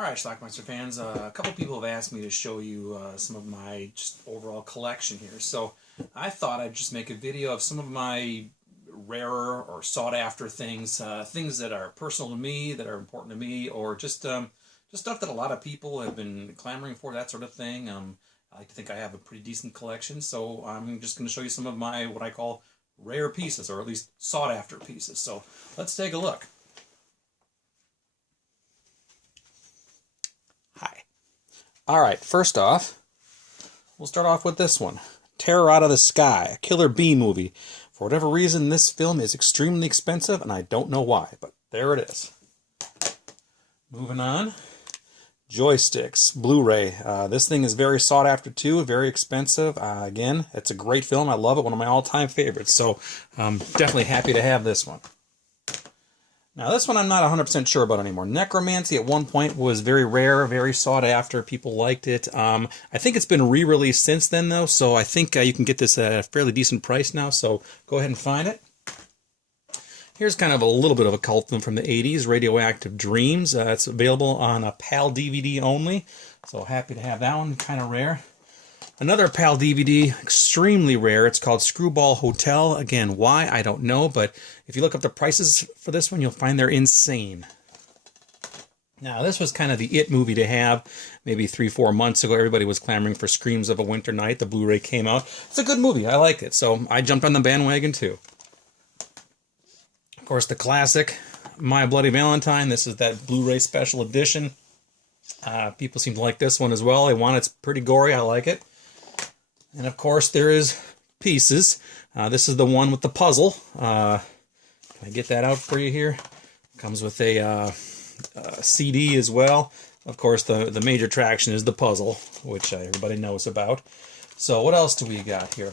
All right, Schlockmeister fans, a couple people have asked me to show you some of my just overall collection here. So I thought I'd just make a video of some of my rarer or sought-after things, things that are personal to me, that are important to me, or just stuff that a lot of people have been clamoring for, that sort of thing. I like to think I have a pretty decent collection, so I'm just going to show you some of my, what I call, rare pieces, or at least sought-after pieces. So let's take a look. All right, first off, we'll start off with this one. Terror Out of the Sky, a Killer Bee movie. For whatever reason, this film is extremely expensive, and I don't know why, but there it is. Moving on. Joysticks, Blu-ray. This thing is very sought after too, very expensive. Again, it's a great film. I love it, one of my all-time favorites, so I'm definitely happy to have this one. Now, this one I'm not 100% sure about anymore. Necromancy at one point was very rare, very sought after. People liked it. I think it's been re-released since then, though, so I think you can get this at a fairly decent price now, so go ahead and find it. Here's kind of a little bit of a cult film from the 80s, Radioactive Dreams. It's available on a PAL DVD only, so happy to have that one, kind of rare. Another PAL DVD, extremely rare. It's called Screwball Hotel. Again, why? I don't know, but if you look up the prices for this one, you'll find they're insane. Now, this was kind of the it movie to have. Maybe 3-4 months ago, everybody was clamoring for Screams of a Winter Night. The Blu-ray came out. It's a good movie. I like it, so I jumped on the bandwagon, too. Of course, the classic, My Bloody Valentine. This is that Blu-ray special edition. People seem to like this one as well. It's pretty gory. I like it. And of course, there is Pieces. This is the one with the puzzle. Can I get that out for you here? Comes with a CD as well. Of course, the major attraction is the puzzle, which everybody knows about. So what else do we got here?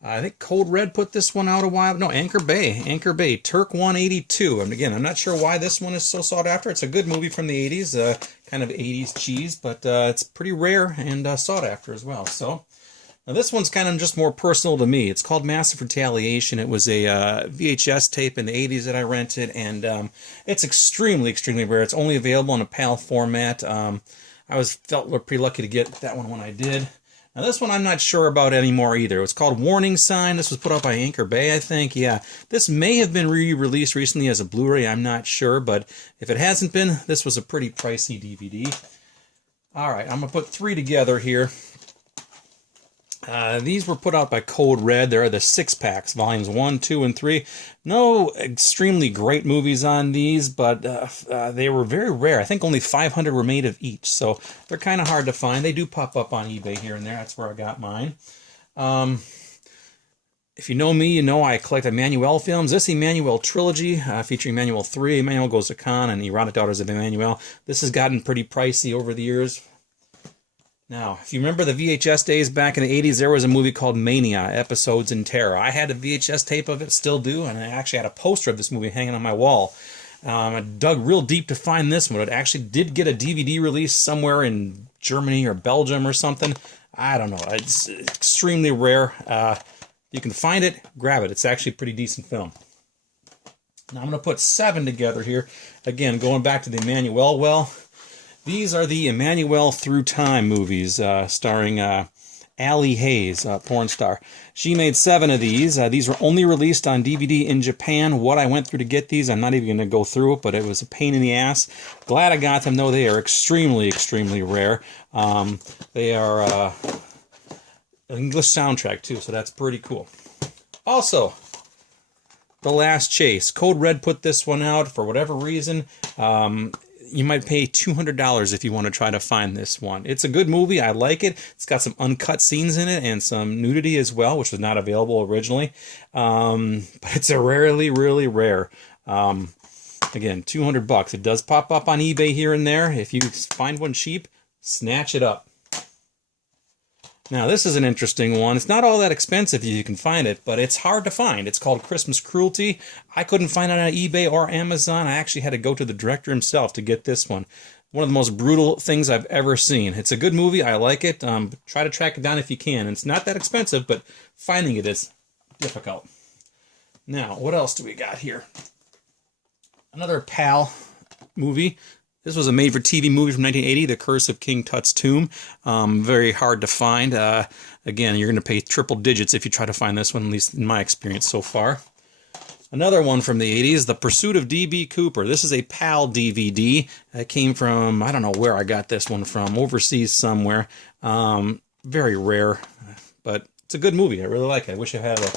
I think Code Red put this one out a while. No, Anchor Bay, Turk 182. And again, I'm not sure why this one is so sought after. It's a good movie from the 80s, kind of 80s cheese, but it's pretty rare and sought after as well. So now this one's kind of just more personal to me. It's called Massive Retaliation. It was a VHS tape in the 80s that I rented, and it's extremely, extremely rare. It's only available in a PAL format. I felt pretty lucky to get that one when I did. Now this one I'm not sure about anymore either. It's called Warning Sign. This was put out by Anchor Bay, I think. Yeah, this may have been re-released recently as a Blu-ray. I'm not sure, but if it hasn't been, this was a pretty pricey DVD. All right, I'm going to put 3 together here. These were put out by Code Red. There are the 6-packs, volumes 1, 2, and 3. No extremely great movies on these, but they were very rare. I think only 500 were made of each, so they're kind of hard to find. They do pop up on eBay here and there. That's where I got mine. If you know me, you know I collect Emmanuel films. This Emmanuel trilogy, featuring Emmanuel 3, Emmanuel Goes to Con, and Erotic Daughters of Emmanuel. This has gotten pretty pricey over the years. Now, if you remember the VHS days back in the 80s, there was a movie called Mania, Episodes in Terror. I had a VHS tape of it, still do, and I actually had a poster of this movie hanging on my wall. I dug real deep to find this one. It actually did get a DVD release somewhere in Germany or Belgium or something. I don't know. It's extremely rare. You can find it, grab it. It's actually a pretty decent film. Now, I'm going to put 7 together here. Again, going back to the Emmanuel well. These are the Emmanuel Through Time movies, starring Allie Hayes, porn star. She made 7 of these. These were only released on DVD in Japan. What I went through to get these, I'm not even going to go through it, but it was a pain in the ass. Glad I got them, though. They are extremely, extremely rare. They are an English soundtrack, too, so that's pretty cool. Also, The Last Chase. Code Red put this one out for whatever reason. You might pay $200 if you want to try to find this one. It's a good movie. I like it. It's got some uncut scenes in it and some nudity as well, which was not available originally. But it's a really rare. Again, $200. It does pop up on eBay here and there. If you find one cheap, snatch it up. Now, this is an interesting one. It's not all that expensive if you can find it, but it's hard to find. It's called Christmas Cruelty. I couldn't find it on eBay or Amazon. I actually had to go to the director himself to get this one. One of the most brutal things I've ever seen. It's a good movie. I like it. Try to track it down if you can. It's not that expensive, but finding it is difficult. Now, what else do we got here? Another PAL movie. This was a made-for-TV movie from 1980, The Curse of King Tut's Tomb. Very hard to find. Again, you're going to pay triple digits if you try to find this one, at least in my experience so far. Another one from the 80s, The Pursuit of D.B. Cooper. This is a PAL DVD. It came from, I don't know where I got this one from, overseas somewhere. Very rare, but it's a good movie. I really like it. I wish I had a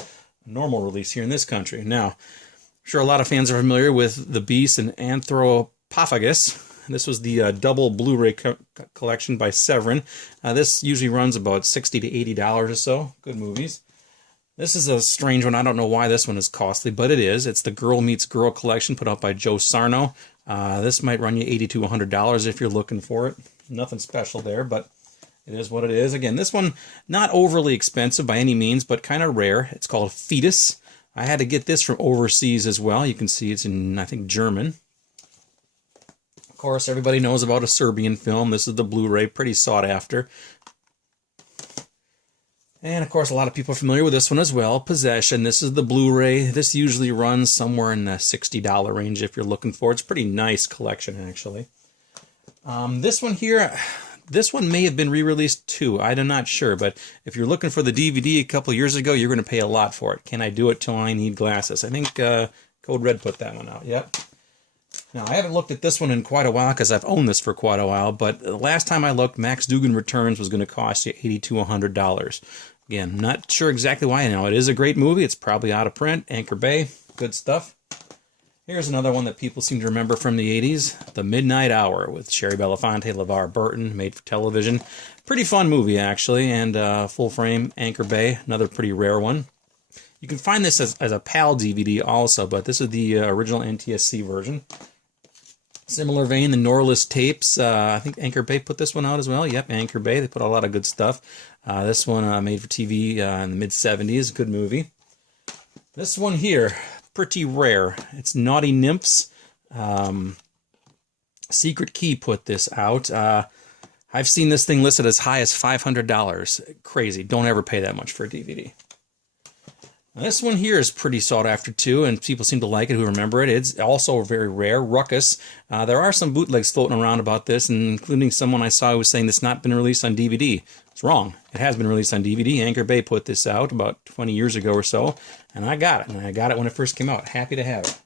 normal release here in this country. Now, I'm sure a lot of fans are familiar with The Beast and Anthropophagus. This was the double Blu-ray collection by Severin. This usually runs about $60 to $80 or so. Good movies. This is a strange one. I don't know why this one is costly, but it is. It's the Girl Meets Girl collection put out by Joe Sarno. This might run you $80 to $100 if you're looking for it. Nothing special there, but it is what it is. Again, this one, not overly expensive by any means, but kind of rare. It's called Fetus. I had to get this from overseas as well. You can see it's in, I think, German. Of course, everybody knows about a Serbian film. This is the Blu-ray, pretty sought after. And, of course, a lot of people are familiar with this one as well, Possession. This is the Blu-ray. This usually runs somewhere in the $60 range if you're looking for it. It's a pretty nice collection, actually. This one here, this one may have been re-released too. I'm not sure, but if you're looking for the DVD a couple years ago, you're going to pay a lot for it. Can I do it till I need glasses? I think Code Red put that one out. Yep. Now, I haven't looked at this one in quite a while because I've owned this for quite a while, but the last time I looked, Max Dugan Returns was going to cost you $80 to $100. Again, not sure exactly why. I know it is a great movie. It's probably out of print. Anchor Bay, good stuff. Here's another one that people seem to remember from the 80s, The Midnight Hour with Sherry Belafonte, LeVar Burton, made for television. Pretty fun movie, actually, and full frame, Anchor Bay, another pretty rare one. You can find this as a PAL DVD also, but this is the original NTSC version. Similar vein, the Norless tapes. I think Anchor Bay put this one out as well. Yep, Anchor Bay. They put a lot of good stuff. This one made for TV in the mid-70s. Good movie. This one here, pretty rare. It's Naughty Nymphs. Secret Key put this out. I've seen this thing listed as high as $500. Crazy. Don't ever pay that much for a DVD. Now, this one here is pretty sought after too, and people seem to like it who remember it. It's also very rare. Ruckus. There are some bootlegs floating around about this, including someone I saw who was saying this not been released on DVD. It's wrong. It has been released on DVD. Anchor Bay put this out about 20 years ago or so, and I got it. And I got it when it first came out. Happy to have it.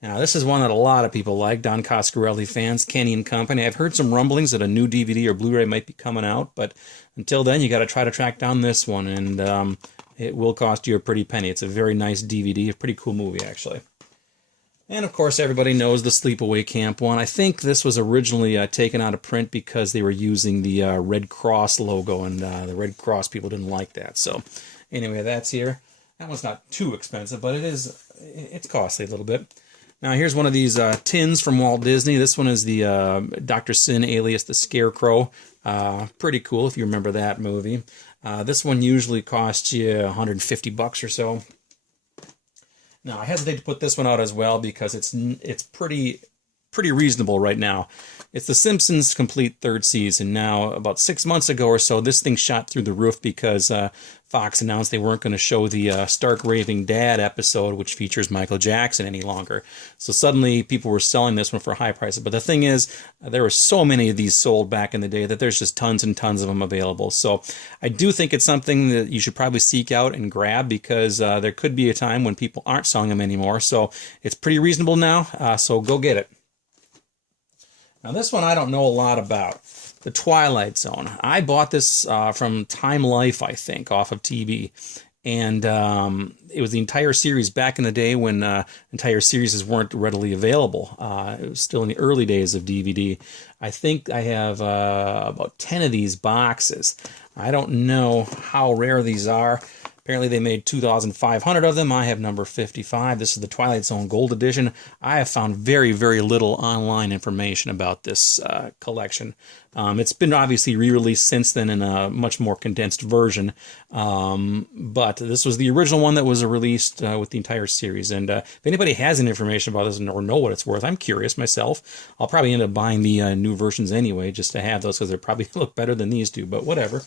Now, this is one that a lot of people like, Don Coscarelli fans, Kenny and Company. I've heard some rumblings that a new DVD or Blu-ray might be coming out, but until then, you got to try to track down this one, and it will cost you a pretty penny. It's a very nice DVD, a pretty cool movie, actually. And, of course, everybody knows the Sleepaway Camp one. I think this was originally taken out of print because they were using the Red Cross logo, and the Red Cross people didn't like that. So, anyway, that's here. That one's not too expensive, but it's costly a little bit. Now, here's one of these tins from Walt Disney. This one is the Dr. Sin alias the Scarecrow. Pretty cool if you remember that movie. This one usually costs you $150 or so. Now, I hesitate to put this one out as well because it's pretty reasonable right now. It's The Simpsons' complete third season. Now, about 6 months ago or so, this thing shot through the roof because Fox announced they weren't going to show the Stark Raving Dad episode, which features Michael Jackson, any longer. So suddenly, people were selling this one for high prices. But the thing is, there were so many of these sold back in the day that there's just tons and tons of them available. So I do think it's something that you should probably seek out and grab because there could be a time when people aren't selling them anymore. So it's pretty reasonable now, so go get it. Now, this one I don't know a lot about. The Twilight Zone. I bought this from Time Life, I think, off of TV. And it was the entire series back in the day when entire series weren't readily available. It was still in the early days of DVD. I think I have about 10 of these boxes. I don't know how rare these are. Apparently they made 2,500 of them. I have number 55. This is the Twilight Zone Gold Edition. I have found very, very little online information about this collection. It's been obviously re-released since then in a much more condensed version. But this was the original one that was released with the entire series. And if anybody has any information about this or know what it's worth, I'm curious myself. I'll probably end up buying the new versions anyway just to have those because they probably look better than these do. But whatever.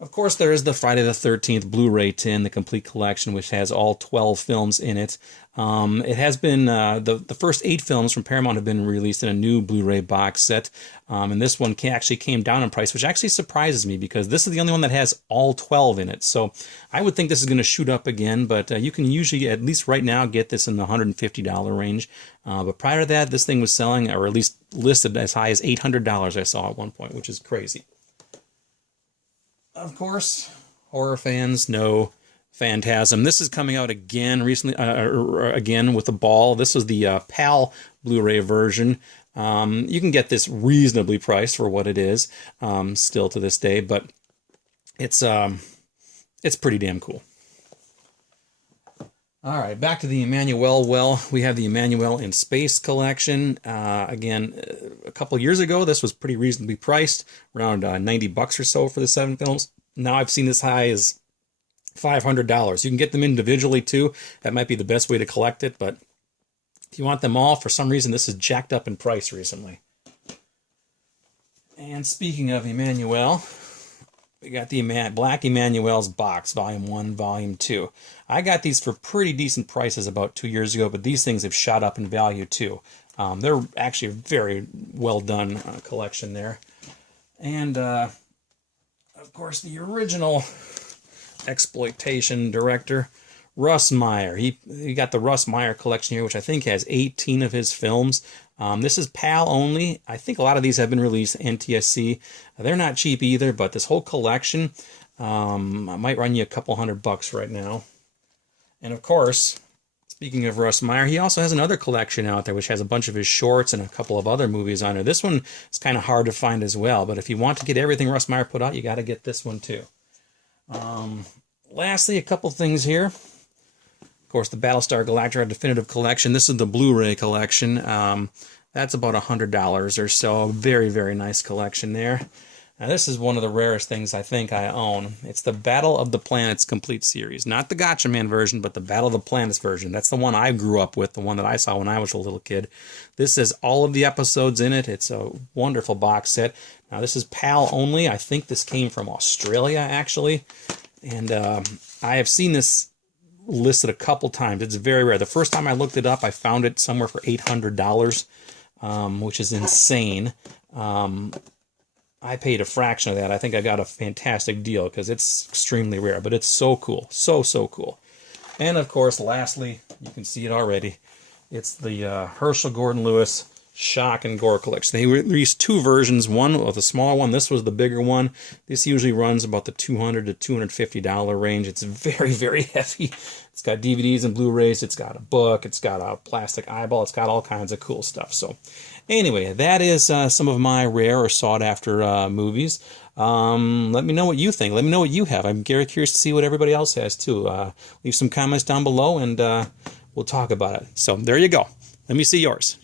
Of course, there is the Friday the 13th Blu-ray tin, the complete collection, which has all 12 films in it. It has been, the first 8 films from Paramount have been released in a new Blu-ray box set. And this one actually came down in price, which actually surprises me because this is the only one that has all 12 in it. So I would think this is going to shoot up again, but you can usually, at least right now, get this in the $150 range. But prior to that, this thing was selling, or at least listed as high as $800 I saw at one point, which is crazy. Of course, horror fans know Phantasm. This is coming out again recently, again with the ball. This is the PAL Blu-ray version. You can get this reasonably priced for what it is, still to this day, but it's pretty damn cool. All right, back to the Emmanuel well. We have the Emmanuel in Space collection. Again, a couple years ago, this was pretty reasonably priced, around $90 or so for the 7 films. Now I've seen this high as $500. You can get them individually too. That might be the best way to collect it, but if you want them all, for some reason, this is jacked up in price recently. And speaking of Emmanuel, we got the Black Emmanuel's box, Volume 1, Volume 2. I got these for pretty decent prices about 2 years ago, but these things have shot up in value too. They're actually a very well done collection there. And, of course, the original exploitation director, Russ Meyer. He got the Russ Meyer collection here, which I think has 18 of his films. This is PAL only. I think a lot of these have been released NTSC. They're not cheap either, but this whole collection might run you a couple $100 right now. And of course, speaking of Russ Meyer, he also has another collection out there which has a bunch of his shorts and a couple of other movies on there. This one is kind of hard to find as well, but if you want to get everything Russ Meyer put out, you got to get this one too. Lastly, a couple things here. Of course, the Battlestar Galactica Definitive Collection. This is the Blu-ray collection. That's about $100 or so. Very, very nice collection there. Now, this is one of the rarest things I think I own. It's the Battle of the Planets complete series. Not the Gotcha Man version, but the Battle of the Planets version. That's the one I grew up with, the one that I saw when I was a little kid. This has all of the episodes in it. It's a wonderful box set. Now, this is PAL only. I think this came from Australia, actually. And I have seen this listed a couple times. It's very rare. The first time I looked it up, I found it somewhere for $800, which is insane. I paid a fraction of that. I think I got a fantastic deal because it's extremely rare, but it's so cool. So cool. And of course, lastly, you can see it already. It's the Herschel Gordon Lewis Shock and Gore collection. They released 2 versions. One was the smaller one. This was the bigger one. This usually runs about the $200 to $250 range. It's very, very heavy. It's got DVDs and Blu-rays. It's got a book. It's got a plastic eyeball. It's got all kinds of cool stuff. So anyway, that is some of my rare or sought-after movies. Let me know what you think. Let me know what you have. I'm very curious to see what everybody else has, too. Leave some comments down below, and we'll talk about it. So there you go. Let me see yours.